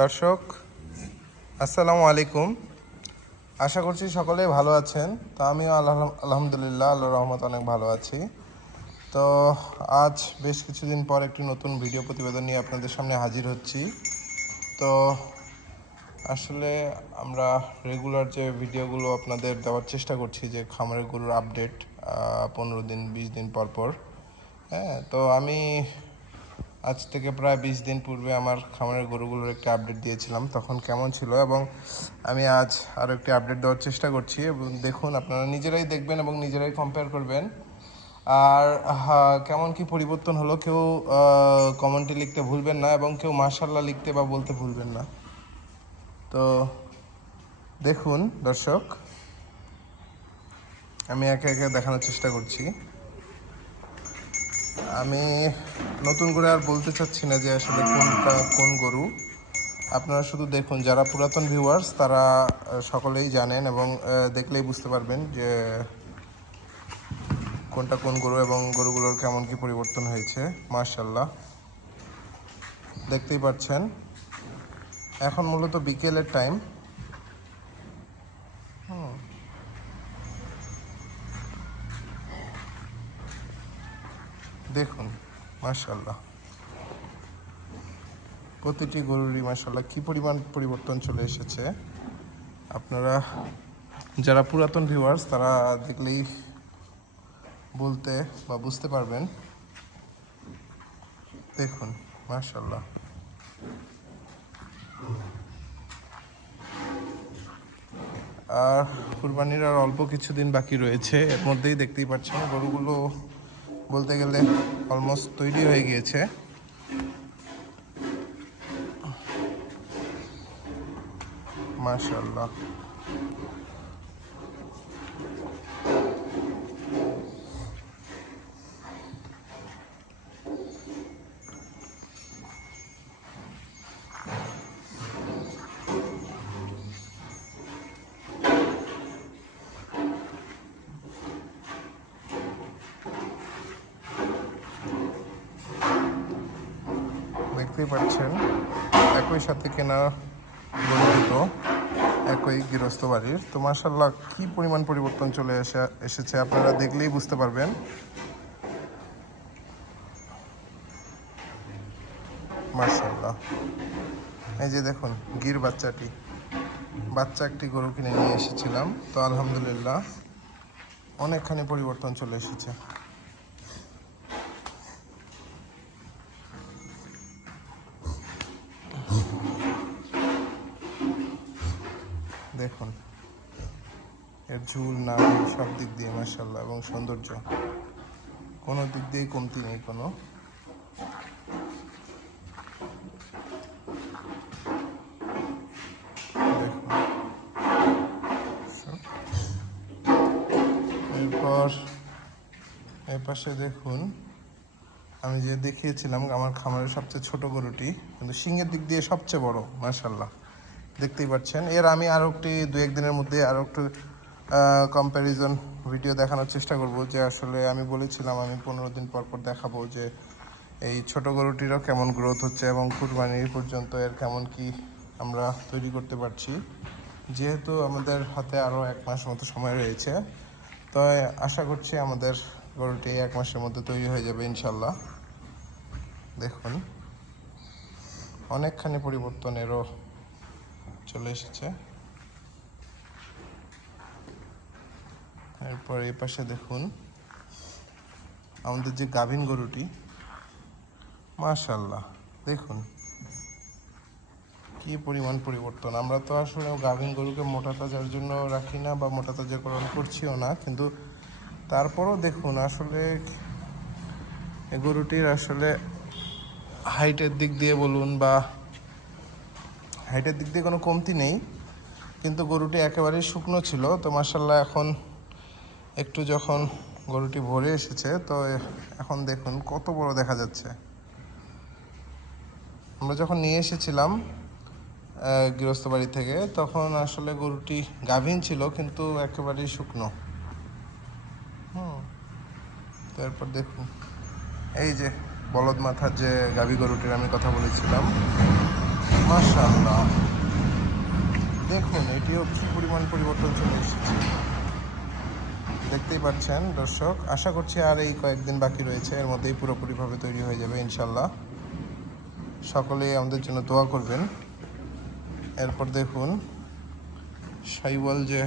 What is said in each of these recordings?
দর্শক আসসালামু আলাইকুম। আশা করছি সকলেই ভালো আছেন। তো আমিও আলহামদুলিল্লাহ আল্লাহর রহমতে অনেক ভালো আছি। তো আজ বেশ কিছুদিন পর একটি নতুন ভিডিও প্রতিবেদন নিয়ে আপনাদের সামনে হাজির হচ্ছি। তো আসলে আমরা রেগুলার যে ভিডিওগুলো আপনাদের দেওয়ার চেষ্টা করছি, যে খামারের গরুর আপডেট 15 দিন 20 দিন পর পর। হ্যাঁ, তো আমি আজ থেকে প্রায় 20 দিন পূর্বে আমার খামারের গরুগুলোর একটি আপডেট দিয়েছিলাম, তখন কেমন ছিল, এবং আমি আজ আরও একটি আপডেট দেওয়ার চেষ্টা করছি। এবং দেখুন, আপনারা নিজেরাই দেখবেন এবং নিজেরাই কম্পেয়ার করবেন। আর কেমন কি পরিবর্তন হলো, কেউ কমেন্টে লিখতে ভুলবেন না, এবং কেউ মাশাআল্লাহ লিখতে বা বলতে ভুলবেন না। তো দেখুন দর্শক, আমি একে একে দেখানোর চেষ্টা করছি। আমি নতুন করে আর বলতে চাচ্ছি না যে আসলে কোনটা কোন গরু। আপনারা শুধু দেখুন, যারা পুরাতন ভিউয়ার্স তারা সকলেই জানেন, এবং দেখলেই বুঝতে পারবেন যে কোনটা কোন গরু এবং গরুগুলোর কেমন কি পরিবর্তন হয়েছে। মাশাআল্লাহ, দেখতেই পাচ্ছেন। এখন মূলত বিকেলের টাইম। দেখুন মাশাআল্লাহ, প্রতিটি গরুরই মাশাআল্লাহ কি পরিমাণ পরিবর্তন চলে এসেছে। আপনারা যারা পুরাতন ভিউয়ার্স তারা দেখলেই বলতে বা বুঝতে পারবেন। দেখুন মাশাআল্লাহ, কুরবানির আর অল্প কিছুদিন বাকি রয়েছে। এর মধ্যেই দেখতেই পাচ্ছেন গরুগুলো বলতে গেলে অলমোস্ট তৈরি হয়ে গিয়েছে। মাশাআল্লাহ, দেখতেই পাচ্ছেন একই সাথে কেনা গরু দুটো একই গৃহস্থ বাড়ির। তো মাশাআল্লাহ কি পরিমাণ পরিবর্তন চলে এসেছে আপনারা দেখলেই বুঝতে পারবেন। মাশাআল্লাহ, এই যে দেখুন গির বাচ্চা একটি গরু কিনে নিয়ে এসেছিলাম। তো আলহামদুলিল্লাহ অনেকখানি পরিবর্তন চলে এসেছে। দেখুন এর ঝুল নাড়ি সব দিক দিয়ে মাশাআল্লাহ, এবং সৌন্দর্য কোনো দিক দিয়েই কমতি নেই কোনো। এরপর এর পাশে দেখুন, আমি যে দেখিয়েছিলাম আমার খামারের সবচেয়ে ছোট গরুটি, কিন্তু সিংহের দিক দিয়ে সবচেয়ে বড় মাশাআল্লাহ, দেখতেই পাচ্ছেন। এর আমি আরও একটি 2-1 দিনের মধ্যে আরও একটু কম্প্যারিজন ভিডিও দেখানোর চেষ্টা করব, যে আসলে আমি বলেছিলাম আমি 15 দিন পর পর দেখাবো যে এই ছোট গরুটিরও কেমন গ্রোথ হচ্ছে, এবং কুরবানির পর্যন্ত এর কেমন কি আমরা তৈরি করতে পারছি। যেহেতু আমাদের হাতে আরও 1 মাস মতো সময় রয়েছে, তো আশা করছি আমাদের গরুটি 1 মাসের মধ্যে তৈরি হয়ে যাবে ইনশাল্লাহ। দেখুন অনেকখানি পরিবর্তন এরও চলে এসেছে। এরপর এই পাশে দেখুন আমাদের যে গাভীন গরুটি, মাশাআল্লাহ দেখুন কি পরিমাণ পরিবর্তন। আমরা তো আসলে গাভীন গরুকে মোটা তাজার জন্য রাখি না, বা মোটা তাজাকরণ করছিও না, কিন্তু তারপরও দেখুন আসলে এই গরুটির আসলে হাইটের দিক দিয়ে বলুন, বা হাইটের দিক দিয়ে কোনো কমতি নেই, কিন্তু গরুটি একেবারেই শুকনো ছিল। তো মাশাআল্লাহ এখন একটু যখন গরুটি ভরে এসেছে, তো এখন দেখুন কত বড় দেখা যাচ্ছে। আমরা যখন নিয়ে এসেছিলাম গৃহস্থ বাড়ি থেকে, তখন আসলে গরুটি গাভীন ছিল কিন্তু একেবারেই শুকনো। তারপর দেখুন এই যে বলদ মাথার যে গাভী গরুটির আমি কথা বলেছিলাম, মাশাআল্লাহ, দেখুন এটিও কি পরিমাণ পরিবর্তন চলে এসেছে। দেখতেই পাচ্ছেন দর্শক, আশা করছি আর এই কয়েকদিন বাকি রয়েছে, এর মধ্যেই পুরোপুরিভাবে তৈরি হয়ে যাবে ইনশাল্লাহ। সকলেই আমাদের জন্য দোয়া করবেন। এরপর দেখুন শাহিওয়াল যে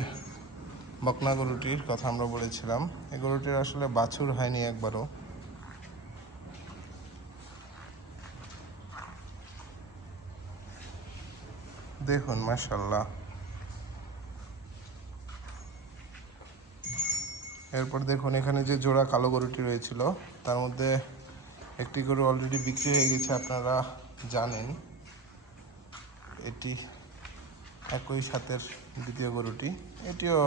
বকনা গরুটির কথা আমরা বলেছিলাম, এই গরুটির আসলে বাছুর হয়নি একবারও। দেখুন মাশাআল্লাহ। এরপর দেখুন এখানে যে জোড়া কালো গরুটি রয়েছিল, তার মধ্যে একটি গরু অলরেডি বিক্রি হয়ে গেছে, আপনারা জানেন। এটি একই সাথের দ্বিতীয় গরুটি, এটিও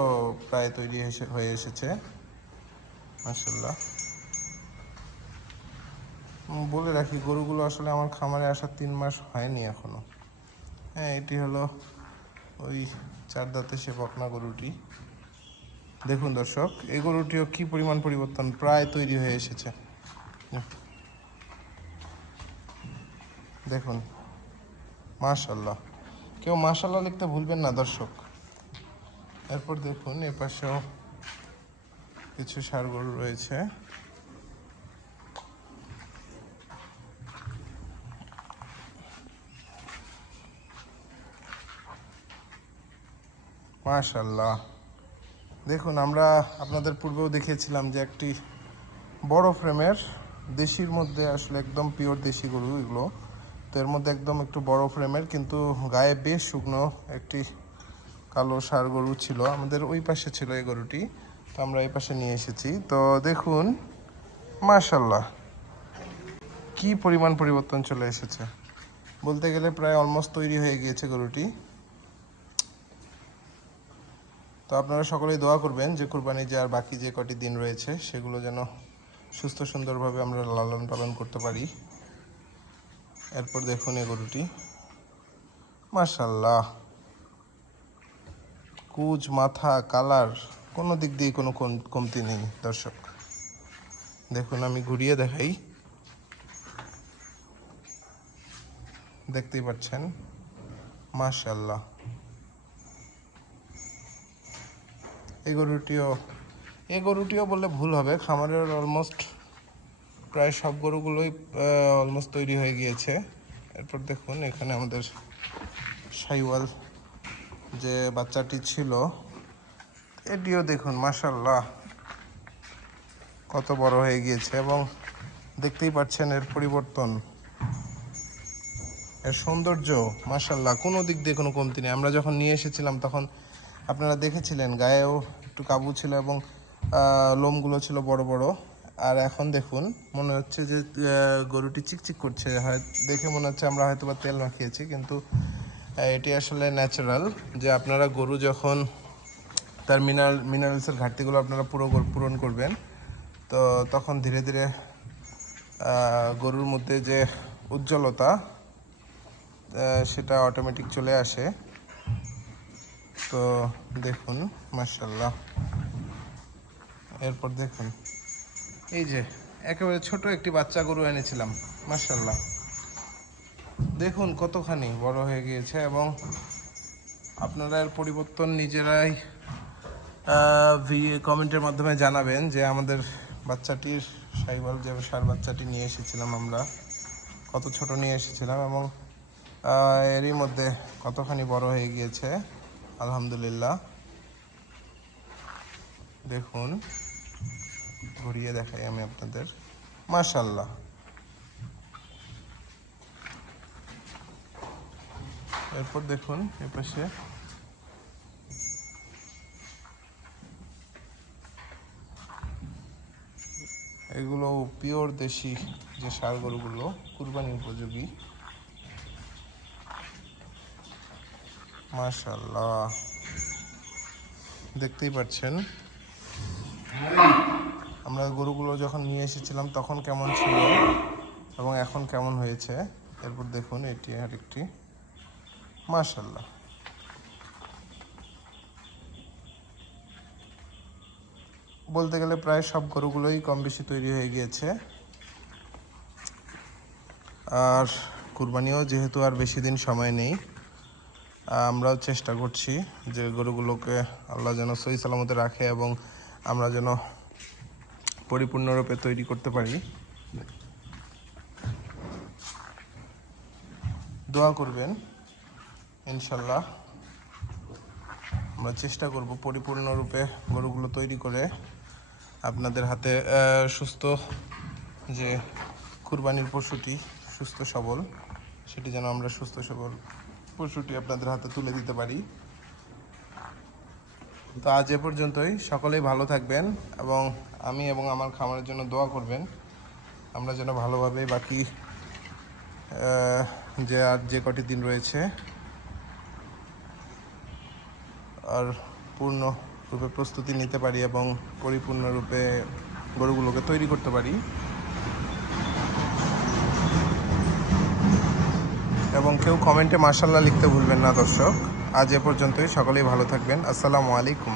প্রায় তৈরি হয়ে এসেছে মাশাআল্লাহ। বলে রাখি, গরুগুলো আসলে আমার খামারে আসার 3 মাস হয়নি এখনো। হ্যাঁ, এটি হলো ওই 4 দাঁতে সে বকনা গরুটি। দেখুন দর্শক, এই গরুটিও কি পরিমাণ পরিবর্তন, প্রায় তৈরি হয়ে এসেছে। দেখুন মাশাআল্লাহ, কেউ মাশাআল্লাহ লিখতে ভুলবেন না দর্শক। এরপর দেখুন এপাশেও কিছু ষাঁড় গরু রয়েছে। মাশাআল্লাহ, দেখুন আমরা আপনাদের পূর্বেও দেখিয়েছিলাম যে একটি বড় ফ্রেমের দেশির মধ্যে, আসলে একদম পিওর দেশি গরু এগুলো। তো এর মধ্যে একদম একটু বড় ফ্রেমের, কিন্তু গায়ে বেশ শুকনো একটি কালো ষাঁড় গরু ছিল। আমাদের ওই পাশে ছিল এই গরুটি, তো আমরা এই পাশে নিয়ে এসেছি। তো দেখুন মাশাআল্লাহ, কি পরিমাণ পরিবর্তন চলে এসেছে, বলতে গেলে প্রায় অলমোস্ট তৈরি হয়ে গিয়েছে গরুটি। তো আপনারা সকলেই দোয়া করবেন যে কুরবানি যে আর বাকি যে কটি দিন রয়েছে, সেগুলো যেন সুস্থ সুন্দরভাবে আমরা লালন পালন করতে পারি। এরপর দেখুন এই গরুটি মাশাআল্লাহ, কুচ, মাথা, কালার, কোনো দিক দিয়ে কোনো কমতি নেই দর্শক। দেখুন আমি ঘুরিয়ে দেখাই, দেখতেই পাচ্ছেন মাশাআল্লাহ। এই গরুটিও বললে ভুল হবে, খামারের অলমোস্ট প্রায় সব গরুগুলোই অলমোস্ট তৈরি হয়ে গিয়েছে। এরপর দেখুন এখানে আমাদের শাহিওয়াল যে বাচ্চাটি ছিল, এটিও দেখুন মাশাআল্লাহ কত বড় হয়ে গিয়েছে, এবং দেখতেই পাচ্ছেন এর পরিবর্তন, এর সৌন্দর্য মাশাআল্লাহ, কোনো দিক দিয়ে কোনো কমতি নেই। আমরা যখন নিয়ে এসেছিলাম তখন আপনারা দেখেছিলেন গায়েও একটু কাবু ছিল, এবং লোমগুলো ছিল বড় বড়। আর এখন দেখুন মনে হচ্ছে যে গরুটি চিকচিক করছে, হয় দেখে মনে হচ্ছে আমরা হয়তো বা তেল মাখিয়েছি, কিন্তু এটি আসলে ন্যাচারাল। যে আপনারা গরু যখন তার মিনারেলসের ঘাটতিগুলো আপনারা পূরণ করবেন, তো তখন ধীরে ধীরে গরুর মধ্যে যে উজ্জ্বলতা, সেটা অটোমেটিক চলে আসে। তো দেখুন মাশাআল্লাহ। এরপর দেখুন এই যে একেবারে ছোট একটি বাচ্চা গরু এনেছিলাম, মাশাআল্লাহ দেখুন কতখানি বড় হয়ে গিয়েছে, এবং আপনারা এর পরিবর্তন নিজেরাই কমেন্টের মাধ্যমে জানাবেন যে আমাদের বাচ্চাটির, শাহিওয়াল যে ষাঁড় বাচ্চাটি নিয়ে এসেছিলাম আমরা, কত ছোট নিয়ে এসেছিলাম, এবং এরই মধ্যে কতখানি বড় হয়ে গিয়েছে আলহামদুলিল্লাহ। দেখুন ঘুরিয়ে দেখাই আমি আপনাদের, মাশাআল্লাহ। এরপর দেখুন এপাশে এগুলো পিওর দেশি যে ষাঁড় গরুগুলো, কুরবানি উপযোগী মাশাআল্লাহ, দেখতেই পাচ্ছেন। আমরা গরুগুলো যখন নিয়ে এসেছিলাম তখন কেমন ছিল এবং এখন কেমন হয়েছে। এরপর দেখুন এটি আরেকটি মাশাআল্লাহ। বলতে গেলে প্রায় সব গরুগুলোই কম বেশি তৈরি হয়ে গিয়েছে। আর কুরবানিও যেহেতু আর বেশি দিন সময় নেই, আমরাও চেষ্টা করছি যে গরুগুলোকে আল্লাহ যেন সহি সালামতে রাখে এবং আমরা যেন পরিপূর্ণরূপে তৈরি করতে পারি। দোয়া করবেন, ইনশাল্লাহ আমরা চেষ্টা করব পরিপূর্ণরূপে গরুগুলো তৈরি করে আপনাদের হাতে সুস্থ যে কুরবানির পশুটি সুস্থ সবল, সেটি যেন আমরা সুস্থ সবল পশুটি আপনাদের হাতে তুলে দিতে পারি। তো আজ এ পর্যন্তই। সকলেই ভালো থাকবেন এবং আমি এবং আমার খামারের জন্য দোয়া করবেন, আমরা যেন ভালোভাবে বাকি যে কটি দিন রয়েছে আর পূর্ণরূপে প্রস্তুতি নিতে পারি এবং পরিপূর্ণরূপে গরুগুলোকে তৈরি করতে পারি। এবং কেউ কমেন্টে মাশাআল্লাহ লিখতে ভুলবেন না দর্শক। আজ এ পর্যন্তই, সকলেই ভালো থাকবেন। আসসালামু আলাইকুম।